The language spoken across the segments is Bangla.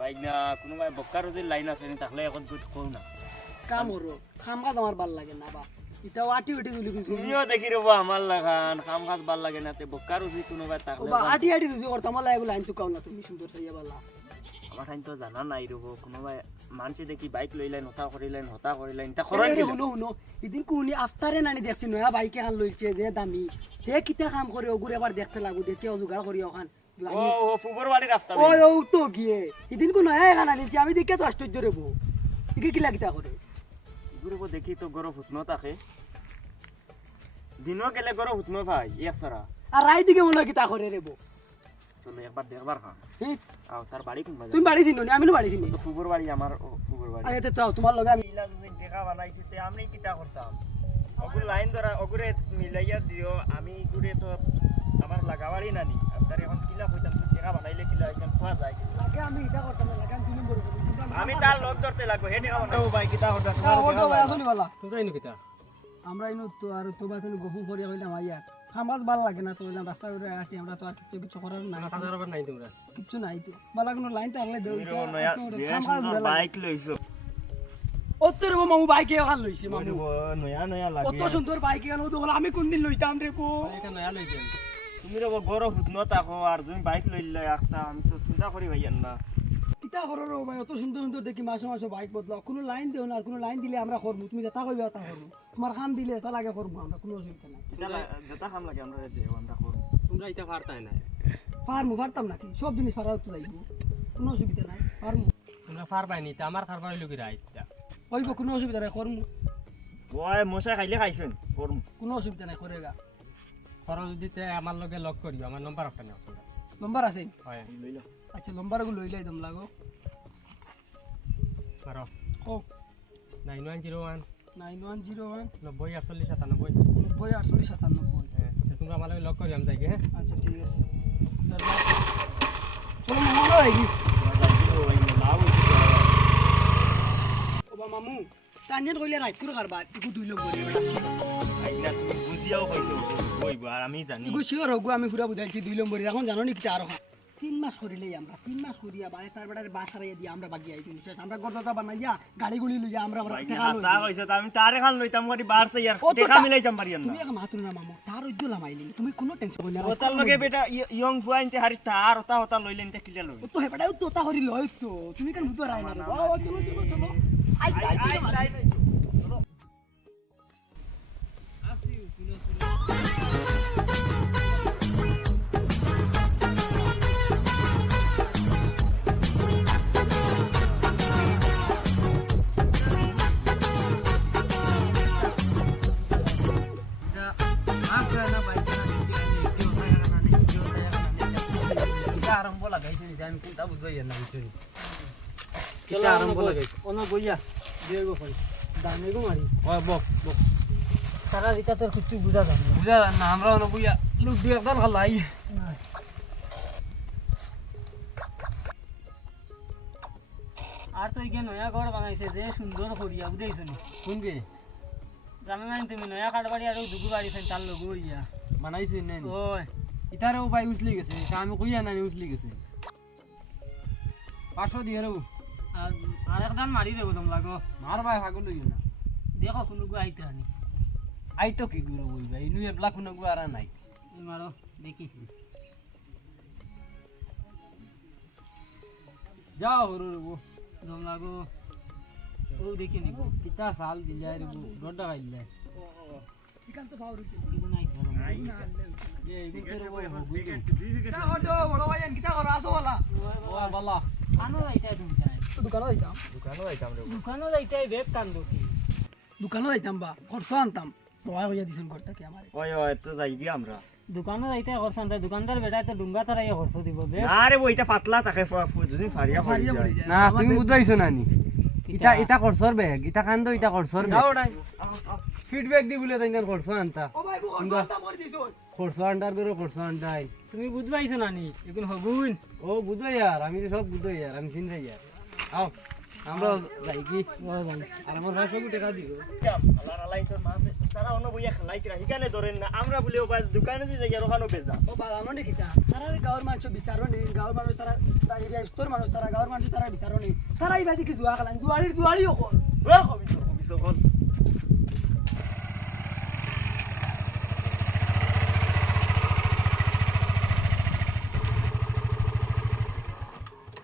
বাইক না কোনোবাই বক্কার যদি লাইন আছে নি তাহলে এখন তুই কও না কাম করো খাম কাজ আমার ভাল লাগে না বা এটা আটি উঠি গুলি কিন্তু তুমিও দেখি রবো আমার লাগান কাম কাজ ভাল লাগে না তে বক্কার যদি কোনোবাই ও তাহলে বা আটি আটি রুজি করতে আমার লাগে লাইন তো কাও না তুমি সুন্দর সাইয়া বালা আমার ঠাইন তো জানা নাই রবো কোনোবাই মানুষে দেখি বাইক লইলেন হতা করিলেন তা করে করেন কি হুনো হুনো এদিন কোনি আফতারে নানি দেখছি নয়া বাইকে খান লইছে যে দামি তে কিতা কাম করে ওগুরে আবার দেখতে লাগু দেখে জোগাড় করি ওখান ও ও ফুবর বাড়ি রাস্তা ওই ও তো গিয়ে এদিন কোন নয়া খান আনিছি আমি দেখে তো আশ্চর্য রেবো একে কি লাগিতা করে এগুলো দেখি তো গরো ফুটনো থাকে দিনও গেলে গরো ফুটনো ভাই এক সারা আর রাই দিকে মনে কিতা করে রেবো চলো একবার দেখবার খান আও তার বাড়ি কোন বাজার তুমি বাড়ি চিনো নি আমি বাড়ি চিনি তো ফুবর বাড়ি আমার ফুবর বাড়ি আগে তো তোমার লগে আমি ইলা যদি দেখা বানাইছি তে আমি কিটা করতাম ওগুলো লাইন ধরা ওগুলো মিলাইয়া দিও আমি গুড়ে তো আমার লাগাবাড়ি নানি আপনার এখন কিলা কইতাম তুই দেখা বানাইলে কিলা একদম খোয়া যায় লাগে আমি এটা করতাম না লাগে আমি দিলুম বড় আমি তার লোক ধরতে লাগবো হে দেখা বানাবো ভাই কিটা করতাম তোমরা ইনো কিতা আমরা ইনো তো আর তোবা তুমি গফু করিয়া কইলাম আইয়া খামাজ ভাল লাগে না তো বললাম রাস্তা উড়ে আসি আমরা তো আর কিছু করার না কাজ করবার নাই তোমরা কিছু নাই তো বালা কোনো লাইন তাহলে দেউ বাইক লইছো ওত্তর মামু বাইকে ওখান লইছে মামু নয়া নয়া লাগে কত সুন্দর বাইকে কেন তো আমি কোন দিন লইতাম রে কো এটা নয়া লইছেন তুমি রে গরো ফুটনো তাকো আর তুমি বাইক লইলে একটা আমি তো চিন্তা করি ভাইয়ান না কিতা করো রে ভাই অত সুন্দর সুন্দর দেখি মাসে মাসে বাইক বদলাও কোনো লাইন দেও না আর কোনো লাইন দিলে আমরা করবো তুমি যেটা কইবা তা করবো তোমার কাম দিলে তা লাগে করবো আমরা কোনো অসুবিধা নাই যেটা কাম লাগে আমরা দেব আমরা করব তোমরা এটা পারতাই না পারতাম নাকি সব জিনিস পারা তো যাইব কোনো অসুবিধা নাই পারমু তোমরা পারবাই নি তা আমার খাবার হইলো কি রাইতা কইব কোনো অসুবিধা নাই করমু ওই মশা খাইলে খাইছেন করম কোনো অসুবিধা নাই করেগা খরচ যদি তে আমার লগে লক করিও আমার নাম্বার একটা নাও নম্বর আছে হয় লইলো আচ্ছা নম্বরগুলো লইলাই দম লাগো মারো ও 9101 9101 90 48 97 90 48 97 হ্যাঁ তোমরা আমার লগে লক করি আমি যাই হ্যাঁ আচ্ছা ঠিক আছে চলো মামু না যাইবি ওবা মামু টানিয়ে কইলে রাইট করে কারবা ইকু দুই লোক বলি বেটা আইনা তুমি বুঝিয়াও কইছো কইব আর আমি জানি ইকু শিওর হগু আমি পুরা বুঝাইছি 2 নম্বরে এখন জানো নি কি আর 3 মাস করিলেই আমরা 3 মাস করিয়া বারে তার বেটার বাসারাইয়া দি আমরা বাকি আইছি শেষ আমরা গদতা বানাইয়া গাড়ি গুলি লইয়া আমরা টাকা লই হাসা কইছো তো আমি তারে খান লইতাম করি বারছে ইয়ার টাকা মিলাইতাম পারিয়ান না তুমি এক মাত্র না মামু তার উজ্জ্বল মাইলি তুমি কোনো টেনশন কই না ওতার লগে বেটা ইয়ং ফুয়াইনতে হারি তার ওতা ওতা লইলেনতে কিলা লই তো হেপাটা তো তা হরি লই তো তুমি কেন বুঝতে রাই না ও চলো চলো চলো আই আই আরম্ভ লাগাইছি আমি কোনটা বুঝবাই না ভিতরে চলো আরম্ভ লাগাইছি ওনা বইয়া দিয়েগো কই দানেগো মারি ওই বক বক সারা দিটা তোর কিছু বুঝা যাবে না বুঝা না আমরা ওনা বুইয়া লুক দিয়ে একদম খালাই আর তো এখানে নয়া ঘর বানাইছে যে সুন্দর করিয়া বুঝাইছ নি কোনকে জানো না তুমি নয়া কাঠ বাড়ি আর দুগু বাড়িছেন তার লোক ইয়া বানাইছো না ওই ইতারেও ভাই উছলি গেছে তা আমি কইয়া না উছলি গেছে 500 দিয়ে রেও আর আরেকদান মারি দেবো তোমরা লাগো মার ভাই হাগল লইও না দেখো কোনো গু আইতে আনি আই তো কি গুলো বই ভাই ইনু এবলা কোনো গু আর নাই মারো দেখি যাও হরু রেবো তোমরা লাগো ও দেখি নিব কিতা সাল দিলাই রেবো গড্ডা গাইলে ইকান তো ভাও রুটি কিন্তু নাই এ ইগুতে রেবো হগুই তা হটো বড় ভাই কিতা করো আসো বলা ও বালা আনো এইটাই তুমি চাই তো দোকানে যাইতাম দোকানে যাইতাই বেগ কান্দো কি দোকানে যাইতাম বা খরচ আনতাম বয়া হইয়া দিছেন করতে কি আমারে ওই ওই তো যাই দি আমরা দোকানে যাইতে খরচ আনতে দোকানদার বেটা তো ডুঙ্গা তারাই খরচ দিব বে আরে ওইটা পাতলা থাকে যদি ফারিয়া পড়ি যায় না তুমি বুঝাইছো না নি ইটা ইটা করছর ব্যাগ ইটা কান্দো ইটা করছর ব্যাগ ফিডব্যাক দি বলে তাইন করছ আনতা ও ভাই গো খরচ আনতা মরি দিছো করছ আন্ডার করে করছ আন্ডাই তুমি বুঝবাইছো না নি এখন হগুন ও বুঝো यार আমি তো সব বুঝো यार আমি চিন্তা यार আও আমরা যাই কি আর আমার ভাই সব টাকা দিব কাম আল্লাহর আলাই তোর মা তারা অন্য বইয়া খালাই কিরা হিগানে ধরেন না আমরা বলেও বাস দোকানে দিয়ে যাই ওখানে বেজা ও বালানো নে কিতা তারা গাঁর মানুষ বিচারো নি গাঁর মানুষ তারা স্তর মানুষ তারা গাঁর মানুষ তারা বিচারো নি তারা এই বাদি কি দুয়া খালান দুয়ালি ওকল ও কবি সকল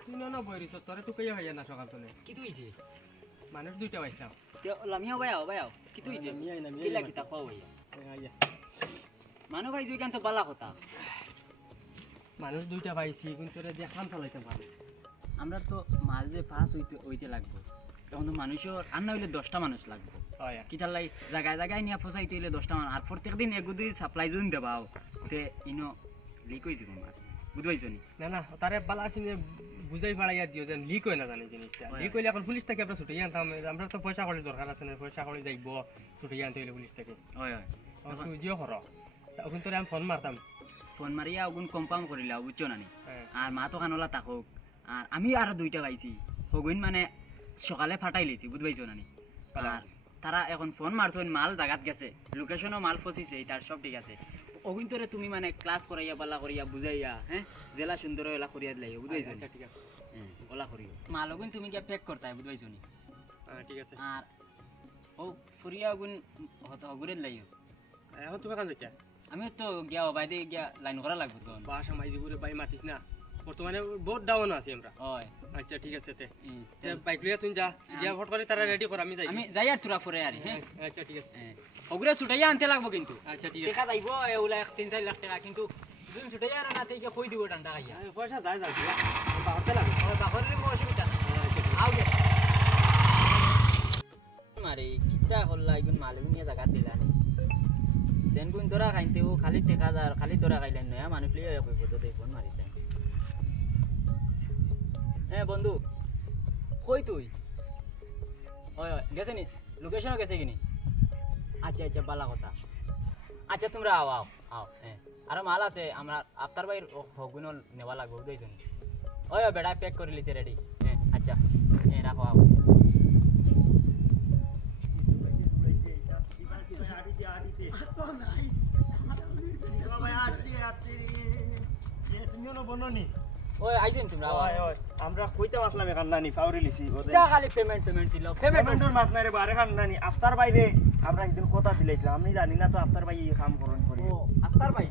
তুই না বইরিস তোরে তো কইয়া ভাইয়া না সকাল তলে কি তুইছে মানুষ দুইটা পাইছিলাম লামিয়া বায়াও কি তুইছে কি লাগি তা খাও ভাইয়া মানুষ ভাই জুই কান তো বালা কথা মানুষ দুইটা পাইছি কিন্তু তোরে দিয়ে খাম চালাইতে পারে আমরা তো মাল যে পাস হইতে লাগবো তখন তো মানুষের আর না হইলে 10টা মানুষ লাগবে হয় কিতার লাই জায়গায় জায়গায় নিয়ে ফসাইতে হইলে 10টা মানুষ আর প্রত্যেক দিন এগুদি সাপ্লাই জোন দেবাও তে ইনো লিক হইছে তোমার বুঝবাইছো নি না না তারে বালা আসিনে বুঝাই পাড়াইয়া দিও যেন লিক হয় না জানি জিনিসটা লিক হইলে এখন পুলিশ থেকে আমরা ছুটে আনতাম আমরা তো পয়সা করি দরকার আছে না পয়সা করি যাইব ছুটে আনতে হইলে পুলিশ থেকে হয় হয় তুই দিও কর তখন তোরে আমি ফোন মারতাম ফোন মারিয়া ওগুন কনফার্ম করিলা বুঝছো না নি হ্যাঁ আর মা তো কানলা তাকক আর আমি আর 2টা পাইছি হগুইন মানে সকালে ফাটাই লইছি বুঝবাইছো না নি আর তারা এখন ফোন মারছেন মাল জায়গাত গেছে লোকেশনও মাল ফসিছে তার সব ঠিক আছে ওগুন তোরে তুমি মানে ক্লাস করাইয়া বালা করিয়া বুঝাইয়া হ্যাঁ জেলা সুন্দর এলা করিয়া দিলাই বুঝবাইছো আচ্ছা ঠিক আছে ওলা করিও মাল ওগুন তুমি কি প্যাক করতাই বুঝবাইছো নি ঠিক আছে আর ও ফুরিয়া ওগুন হতো হগুরে লাইও এখন তুমি কান যাচ্ছা আমি তো গিয়া বাইরে গিয়া লাইন করা লাগবে তো বাসা মাইদিপুরে বাই মাতিস না বর্তমানে বহুত ডাউন আছি আমরা হয় আচ্ছা ঠিক আছে তে বাইক লইয়া তুই যা গিয়া ভোট করে তারা রেডি কর আমি যাই আমি যাই আর তোরা ফুরে আরে হ্যাঁ আচ্ছা ঠিক আছে ওগুলা ছুটাইয়া আনতে লাগবো কিন্তু আচ্ছা ঠিক আছে দেখা যাইব এগুলা 3-4 লাখ টাকা কিন্তু যদি ছুটাইয়া না থেকে কই দিব টান্ডা খাইয়া পয়সা যায় যাই বাড়তে লাগে বাহরের কোনো অসুবিধা নাই আও গে মারে কিটা হল্লা ইগুন মালগুন নিয়ে জায়গা দিলা নি সেন গুন তোরা খাইতে ও খালি টাকা যার খালি তোরা খাইলেন নয়া মানুষ লিয়ে কইব তো দেই ফোন মারিছে বন্ধু কই তুই ওই গেছে নি লোকেশনও গেছে কিনি আচ্ছা আচ্ছা বালা কথা আচ্ছা তোমরা আও আও আও আর মাল আছে আমরা আফতার ভাই হগুন নেওয়া লাগবে বুঝাইছো নি ওই বেড়া প্যাক করে লিছে রেডি আচ্ছা রাখো আও তো নাই তুমিও বননি ওই আইছেন তোমরা আও আমরা কইতে আসলাম এখান নানি ফাউরি লিছি টা খালি পেমেন্ট ছিল পেমেন্টের মাছ নাই রে বারে খান নানি আফতার বাইরে আমরা একদিন কথা দিলাইছিলাম আমি জানি না তো আফতার ভাই এই কাম করুন করি ও আফতার ভাই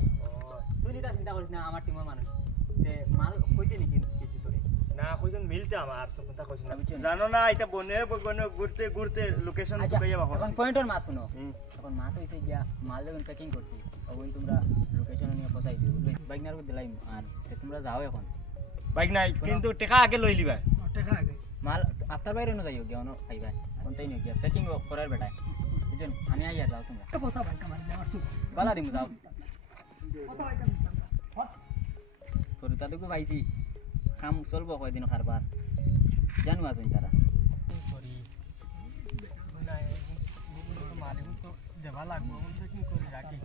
তুই নিতা চিন্তা করিস না আমার টিমের মানুষ তে মাল কইছে নাকি কিছু তোরে না কইছেন মিলতে আমার তো কথা কইছ না বুঝছো না? জানো না এটা বনে বনে ঘুরতে ঘুরতে লোকেশন পাইয়া বাবা এখন পয়েন্টের মাত শুনো এখন মাত হইছে গিয়া মাল যখন প্যাকিং করছি তখন তোমরা লোকেশন নিয়ে পৌঁছাই দিও বাইক নার দিলাই আর তোমরা যাও এখন বাইক নাই কিন্তু টাকা আগে লই লিবা টাকা আগে মাল আফতার বাইরে ন যাইও গিয়া অনো খাইবা কোনটাই নিও গিয়া প্যাকিং করার বেটায় বুঝছেন আমি আইয়া যাও তোমরা পয়সা ভাই কামার দেওয়ার সুখ বালা দিমু যাও পয়সা ভাই কামার করে তাদেরকে পাইছি কাম চলবো কয়দিন কারবার জানো আসুন তারা সরি নাই মালিক তো দেবা লাগবো কি করে রাখি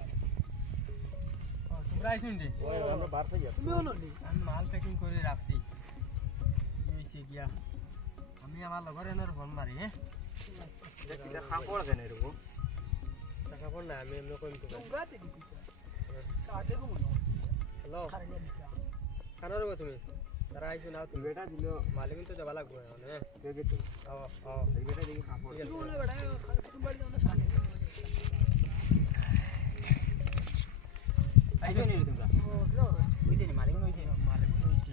তোমরা আইছুন রে আমরা বার পাই যাচ্ছি তুমিও নলি আমি মাল প্যাকিং করে রাখছি হইছে গিয়া আমি আমার লগর এনের ফোন মারি হ্যাঁ এটা খাপড় কেন রে টাকা পড় না আমি এমনি কইম তো তোমরা তে দিতে কাটে গো মনে হ্যালো খারে দিতে কানার গো তুমি তারা আইছুন আও তুমি বেটা দিল মালিক তো দেবা লাগবো হ্যাঁ দেখে তো এই বেটা দেখি খাপড় ঠিক আছে তুই বড় খারে তুমি বাড়ি যাও না সাথে আইছো নি তোমরা ও যাও বুঝছে নি মালিক হইছে মালিক হইছে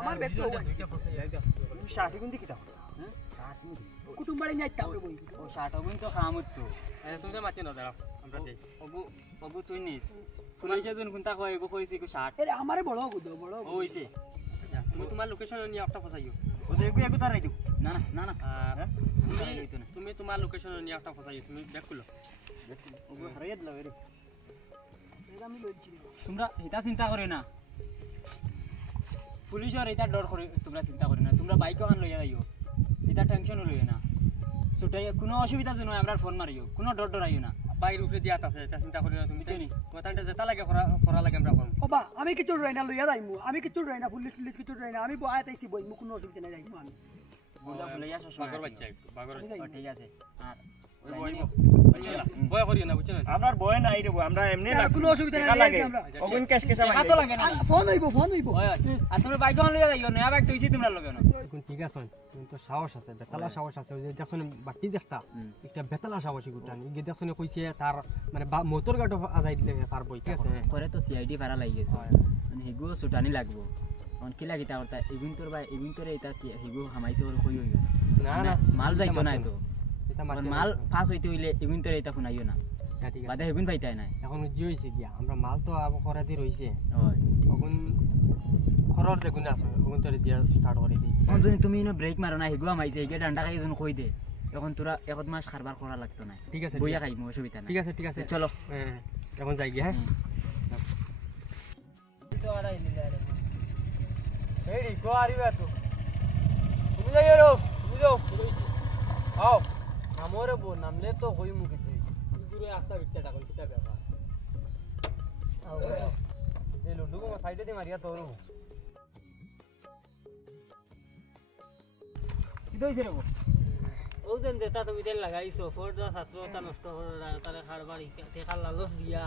আমার ব্যাগ তো দুইটা পয়সা যাই দাও তুমি শাটি কোন দিকে দাও হ্যাঁ কুটুম বাড়ি নাই তাও রে বই ও শার্ট ওগুন তো খামত তো তুমি মাতি না দাঁড়াও আমরা দেই ওগু ওগু তুই নিস পুলিশে যখন কোনটা কয় এগু কইছি কো শার্ট এরে আমারে বড় গুদ বড় ও হইছে তুমি তোমার লোকেশন নিয়ে একটা ফসাইও ওদের এগু এগু তারাই দিও না না না না তুমি লইতো না তুমি তোমার লোকেশন নিয়ে একটা ফসাইও তুমি ব্যাক খুলো ওগু হারিয়ে দিল রে এটা আমি লইছি তোমরা এটা চিন্তা করে না পুলিশের এটা ডর করে তোমরা চিন্তা করে না তোমরা বাইক ওখান লইয়া যাইও এটা টেনশন লইও না ছুটাই কোনো অসুবিধা নয় আমরা ফোন মারিও কোনো ডর ডরাইও না বাইর উপরে দিয়াত আছে এটা চিন্তা করি না তুমি বুঝছো নি? কথাটা যেটা লাগে করা লাগে আমরা করব ওবা আমি কিছু রাইনা লইয়া যাইমু আমি কিছু রাইনা পুলিশ পুলিশ কিছু রাইনা আমি বয়া তাইছি বই মু কোনো অসুবিধা নাই যাইমু আমি বুড়া ফুলাইয়া শ্বশুর বাগর বাচ্চা একটু বাগর ও ঠিক আছে আর ভয় করিও না বুঝছেন আমার ভয় নাই রে আমরা এমনি আর কোনো অসুবিধা নাই, লাগে আমরা। অগুন কেস কেসা টাকা মাইলে তো লাগে না ফোন হইব ওই আর তোমরা বাইক দোকান লইয়া যাইও নয়া বাইক তৈছি তোমরা লগে না এখন ঠিক আছে কিন্তু সাহস আছে বেতালা সাহস আছে ওই যে দেখছনে বাটি দেখতা একটা বেতালা সাহসী গুটানি ইগে দেখছনে কইছে তার মানে মোটর গাড়ি আজাই দিলে তার বই ঠিক আছে করে তো সিআইডি ভাড়া লাগি গেছে মানে হিগু সুটানি লাগবো অন কি লাগি তা করতা এগুন তোরে এটা হিগু হামাইছে ওর কই হইও না না মাল যাইতো না তো এটা আর মাল পাস হইতে হইলে এগুন তোরে এটা শুনাইও না ঠিক আছে বাদে হেগুন পাইতাই নাই এখন জি হইছে গিয়া আমরা মাল তো আব করা দি রইছে ওই এখন খরর যে গুণ আছে এখন তোরে দিয়া স্টার্ট করে দিই এখন যদি তুমি ইনো ব্রেক মারো না হিগু হামাইছে হিগে ডান্ডা খাই জন কই দে এখন তোরা এক মাস খারবার করা লাগতো না ঠিক আছে বইয়া খাইমু অসুবিধা নাই ঠিক আছে চলো হ্যাঁ এখন যাই গিয়া হ্যাঁ তো আড়াই নিলে আরে এই কো আরিবা তো তুমি যাই রো তুমি যাও আও আমরে বো নামলে তো হই মুখে তুই দূরে আস্তা বিটটা ডাকল কিটা ব্যাপার আও এই লুডু কো সাইডে দি মারিয়া তোরু কি দইছে রে ও দেন দেতা তুমি তেল লাগাইছো ফোরটা ছাত্রতা নষ্ট করে তারে খারবার টেকা লালচ দিয়া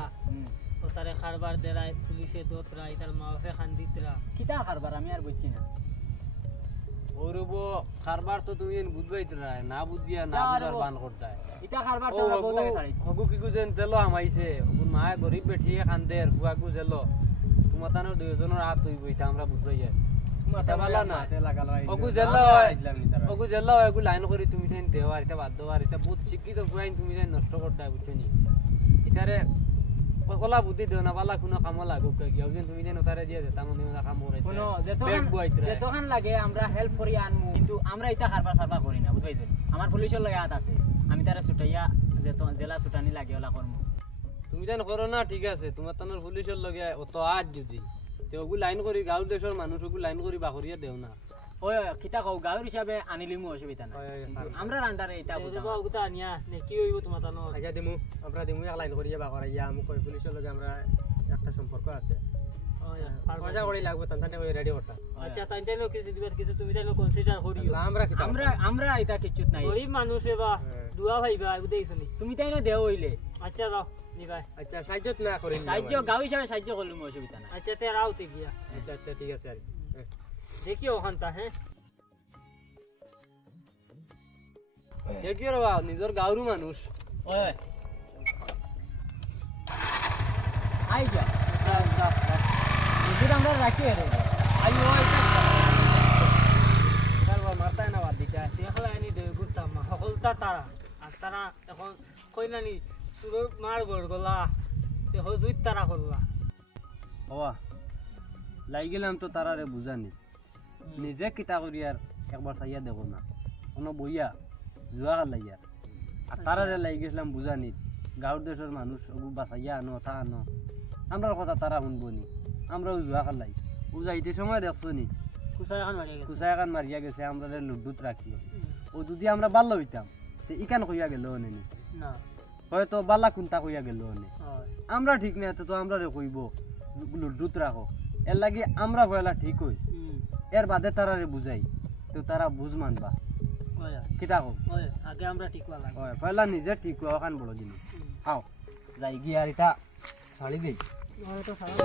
ও তারে খারবার দেরাই পুলিশে দোতরাই তার মাফে খান্দিতরা কিতা খারবার আমি আর বুঝছি না ওরব খারবার তো তুমি বুঝবাই না বুঝিয়া না বুঝার বান করতাই ইটা খারবার ও তো হগু বহুত আগে ছাড়াই হগু কিগু যেন তেলো আমাইছে হগু মা গরিব বেঠিয়ে খান্দে ফুয়াগু জেলো তোমার তানো দুইজনের হাত হইব এটা আমরা বুঝবাই এটা ভালো না হগু জেলো হগু জেলো এগু লাইন করি তুমি যেন দেওয়ার এটা বাদ দেওয়ার এটা বহুত শিক্ষিত ফুয়াইন তুমি যেন নষ্ট করতাই বুঝছনি এটারে ওলা বুদ্ধি দেও না বালা কোনো কাম লাগুক গিয়া যেন তুমি যেন তারে দিয়ে দে তামন দিনা কাম করে কোনো ব্যাগ বুয়াইতরা যেতখান লাগে আমরা হেল্প করি আনমু কিন্তু আমরা এটা খারবার সারবার করি না বুঝাইছো আমার পুলিশের লগে হাত আছে আমি তারে ছুটাইয়া জেলা ছুটানি লাগে ওলা করমু তুমি যেন করো না ঠিক আছে তোমার তানোর পুলিশের লগে অত আজ যদি তে ওগু লাইন করি গাঁও দেশের মানুষ ওগু লাইন করি বাকরিয়া দেও না ওই কিতা কও গাঁওর হিসাবে আনিলিমু অসুবিধা নাই আমরা রান্ডারে এটা দেবা ওটা আনিয়া নে কি হইব তোমার তানো আচ্ছা দিমু আমরা দিমু এক লাইন করিয়া বাকরাইয়া আমি কই পুলিশের লগে আমরা একটা সম্পর্ক আছে মজা করি লাগবে তানতানে ওই রেডি করতা আচ্ছা তাই তাইনো কিছু দিবা কিছু তুমি তাইনো কনসিডার করিও আমরা কি আমরা আমরা এটা কিচ্ছুত নাই গরিব মানুষ এবা দুয়া ভাইবা এগু দেইছনি তুমি তাই না দেও হইলে আচ্ছা যাও নিবাই আচ্ছা সাহায্য না করি সাহায্য গাঁও হিসাবে সাহায্য করলুম অসুবিধা নাই আচ্ছা তে রাউতে গিয়া আচ্ছা আচ্ছা ঠিক আছে আর দেখিও ওখানটা হ্যাঁ কি রবা নিজর গাঁওর মানুষ ওই আই যা এটা আমরা রাখি রে আইও কারবার মারতাই না বাদ দিতা দেখলা আনি দে গুতাম সকলটা তারা আর তারা এখন কই নানি সুরর মার গড় গলা তে হো দুই তারা করলা বাবা লাই গেলাম তো তারারে বুঝানি নিজে কিতা করি আর একবার চাইয়া দেখো না কোনো বইয়া জুয়া লাইয়া আর তারারে লাই গেছিলাম বুঝানি গাঁওর দেশের মানুষ ওগু বাঁচাইয়া আনো তা আনো আমরার কথা তারা শুনবো নি আমরাও জুয়া খালাই ও যাইতে সময় দেখছো নি কুসাই এখন মারিয়া গেছে কুচা এখান মারিয়া গেছে আমরা লুডুত রাখলো ও যদি আমরা বাল্য হইতাম তো ইকান কইয়া গেল নি না হয়তো বাল্লা কোনটা কইয়া গেল নি হয় আমরা ঠিক না তো আমরা রে কইব লুডুত রাখো এর লাগি আমরা পয়লা ঠিক হই এর বাদে তারারে বুঝাই তো তারা বুঝ মানবা হয় কিতা কও হয় আগে আমরা ঠিক লাগা হয় পয়লা নিজে ঠিক হওয়া ওখান বড় জিনিস আও যাই গিয়ে আর এটা ছাড়ি দেই হয় তো সারা